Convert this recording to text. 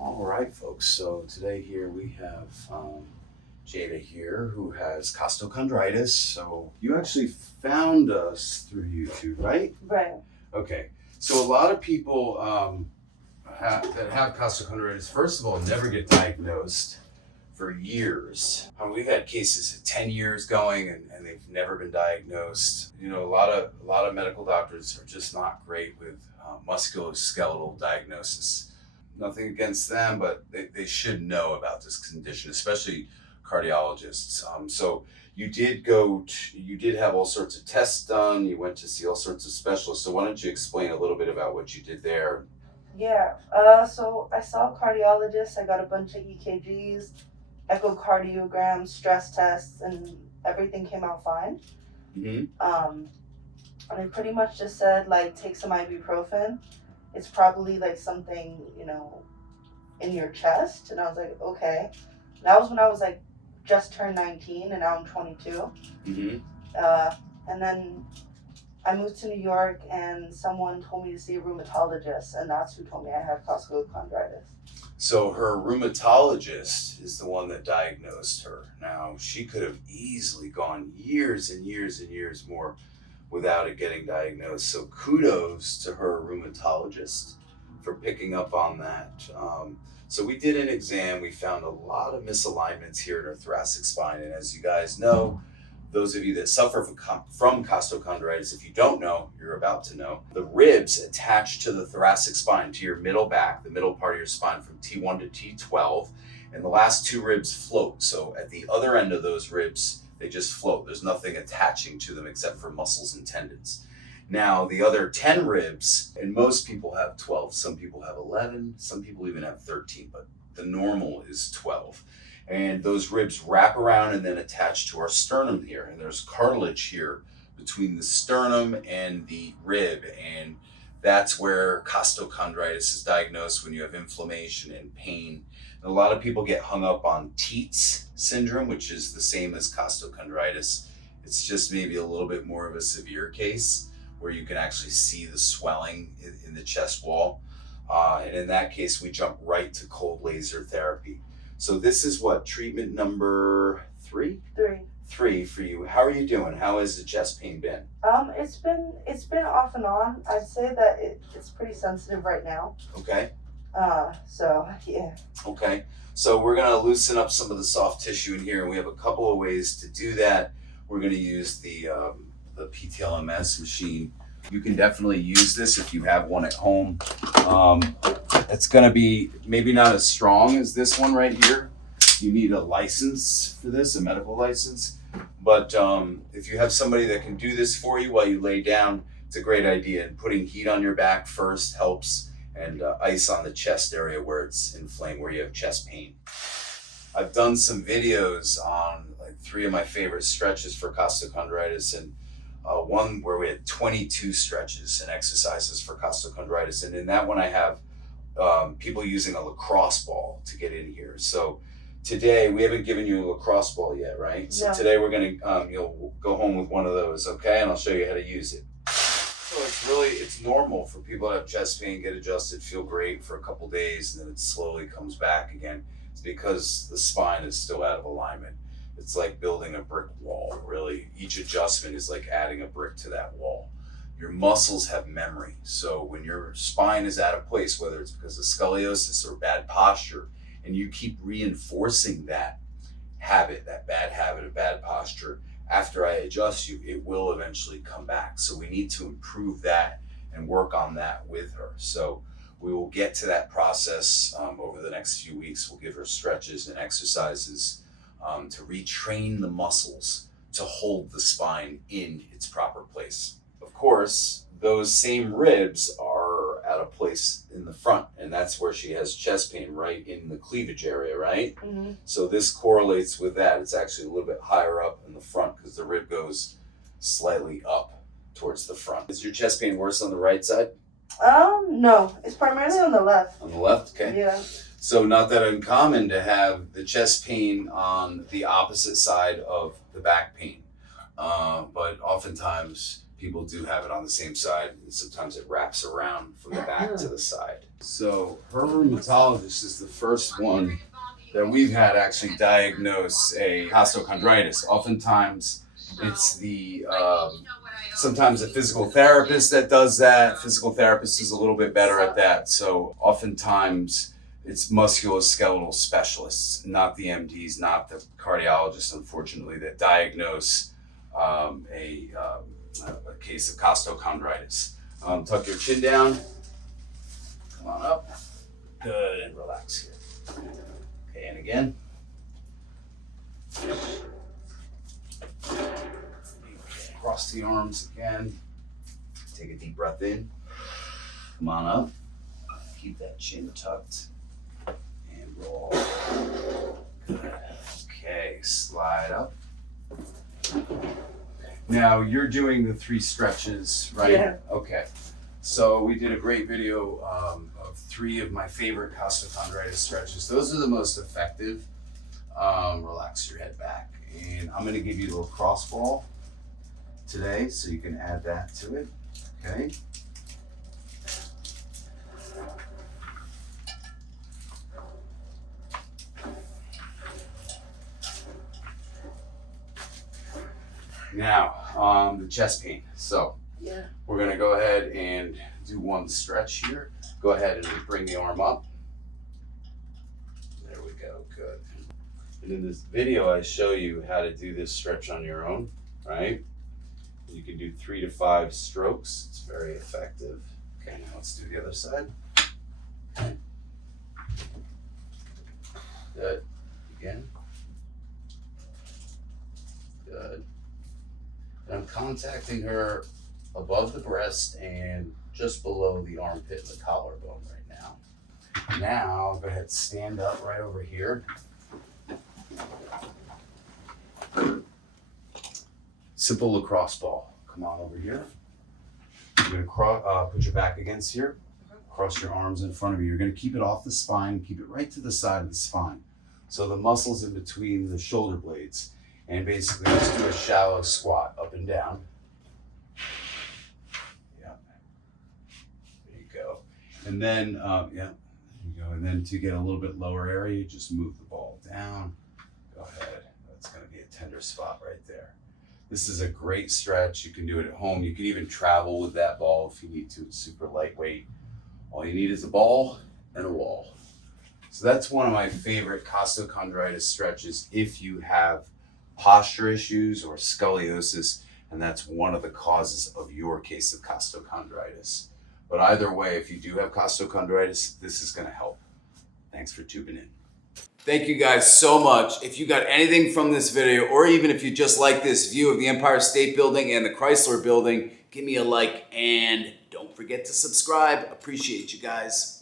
All right, folks. So today here we have Jada here who has costochondritis. So you actually found us through YouTube, right? Right. Okay. So a lot of people that have costochondritis, first of all, never get diagnosed for years. We've had cases of 10 years going and they've never been diagnosed. You know, a lot of medical doctors are just not great with musculoskeletal diagnosis. Nothing against them, but they should know about this condition, especially cardiologists. So you did have all sorts of tests done. You went to see all sorts of specialists. So why don't you explain a little bit about what you did there? Yeah. So I saw a cardiologist. I got a bunch of EKGs, echocardiograms, stress tests, and everything came out fine. Mm-hmm. And they pretty much just said, like, take some ibuprofen. It's probably like something, in your chest. And I was like, okay. That was when I was like just turned 19 and now I'm 22. Mm-hmm. And then I moved to New York and someone told me to see a rheumatologist, and that's who told me I had costochondritis. So her rheumatologist is the one that diagnosed her. Now, she could have easily gone years and years and years more without it getting diagnosed. So kudos to her rheumatologist for picking up on that. So we did an exam. We found a lot of misalignments here in her thoracic spine. And as you guys know, those of you that suffer from costochondritis, if you don't know, you're about to know, the ribs attached to the thoracic spine, to your middle back, the middle part of your spine from T1 to T12, and the last two ribs float. So at the other end of those ribs, they just float. There's nothing attaching to them except for muscles and tendons. Now, the other 10 ribs, and most people have 12, some people have 11, some people even have 13, but the normal is 12. And those ribs wrap around and then attach to our sternum here. And there's cartilage here between the sternum and the rib. And that's where costochondritis is diagnosed, when you have inflammation and pain. And a lot of people get hung up on Tietz syndrome, which is the same as costochondritis. It's just maybe a little bit more of a severe case where you can actually see the swelling in the chest wall. And in that case, we jump right to cold laser therapy. So this is what, treatment number 3? 3 for you. How are you doing? How has the chest pain been? It's been off and on. I'd say that it's pretty sensitive right now. Okay. So yeah. Okay. So we're gonna loosen up some of the soft tissue in here, and we have a couple of ways to do that. We're gonna use the PTLMS machine. You can definitely use this if you have one at home. It's gonna be maybe not as strong as this one right here. You need a license for this, a medical license. But if you have somebody that can do this for you while you lay down, it's a great idea. And putting heat on your back first helps, and ice on the chest area where it's inflamed, where you have chest pain. I've done some videos on like 3 of my favorite stretches for costochondritis, and one where we had 22 stretches and exercises for costochondritis. And in that one, I have people using a lacrosse ball to get in here. So today, we haven't given you a lacrosse ball yet, right? So No. today we're gonna, you'll go home with one of those, okay? And I'll show you how to use it. So it's normal for people to have chest pain, get adjusted, feel great for a couple days, and then it slowly comes back again. It's because the spine is still out of alignment. It's like building a brick wall, really. Each adjustment is like adding a brick to that wall. Your muscles have memory. So when your spine is out of place, whether it's because of scoliosis or bad posture, and you keep reinforcing that habit, that bad habit of bad posture, after I adjust you, it will eventually come back. So we need to improve that and work on that with her. So we will get to that process over the next few weeks. We'll give her stretches and exercises to retrain the muscles to hold the spine in its proper place. Of course, those same ribs are out of place in the front, and that's where she has chest pain, right in the cleavage area, right? Mm-hmm. So this correlates with that. It's actually a little bit higher up in the front because the rib goes slightly up towards the front. Is your chest pain worse on the right side? No, it's primarily on the left. On the left, okay. Yeah. So not that uncommon to have the chest pain on the opposite side of the back pain. But oftentimes people do have it on the same side, and sometimes it wraps around from the back to the side. So her rheumatologist is the first one that we've had actually diagnose a costochondritis. Oftentimes, it's the sometimes a physical therapist that does that. Physical therapist is a little bit better at that. So oftentimes it's musculoskeletal specialists, not the MDs, not the cardiologists, unfortunately, that diagnose a case of costochondritis. Tuck your chin down. Come on up. Good, and relax here. Okay, and again. Cross the arms again. Take a deep breath in. Come on up. Keep that chin tucked. And roll. Good. Okay, slide up. Now you're doing the 3 stretches, right? Yeah. Okay. So we did a great video of 3 of my favorite costochondritis stretches. Those are the most effective. Relax your head back. And I'm going to give you a little cross ball today, so you can add that to it. Okay. Now, the chest pain. So Yeah. we're going to go ahead and do one stretch here. Go ahead and bring the arm up. There we go. Good. And in this video, I show you how to do this stretch on your own, right? You can do 3 to 5 strokes. It's very effective. Okay, now let's do the other side. Good. Again. Good. And I'm contacting her above the breast and just below the armpit and the collarbone right now. Now, go ahead, stand up right over here. Simple lacrosse ball. Come on over here. You're gonna put your back against here. Cross your arms in front of you. You're gonna keep it off the spine. Keep it right to the side of the spine. So the muscles in between the shoulder blades. And basically just do a shallow squat up and down. Yeah. There you go. And then, yeah, there you go. And then to get a little bit lower area, just move the ball down. Go ahead. That's gonna be a tender spot right there. This is a great stretch. You can do it at home. You can even travel with that ball if you need to. It's super lightweight. All you need is a ball and a wall. So that's one of my favorite costochondritis stretches if you have posture issues or scoliosis, and that's one of the causes of your case of costochondritis. But either way, if you do have costochondritis, this is going to help. Thanks for tuning in. Thank you guys so much. If you got anything from this video, or even if you just like this view of the Empire State Building and the Chrysler Building, give me a like and don't forget to subscribe. Appreciate you guys.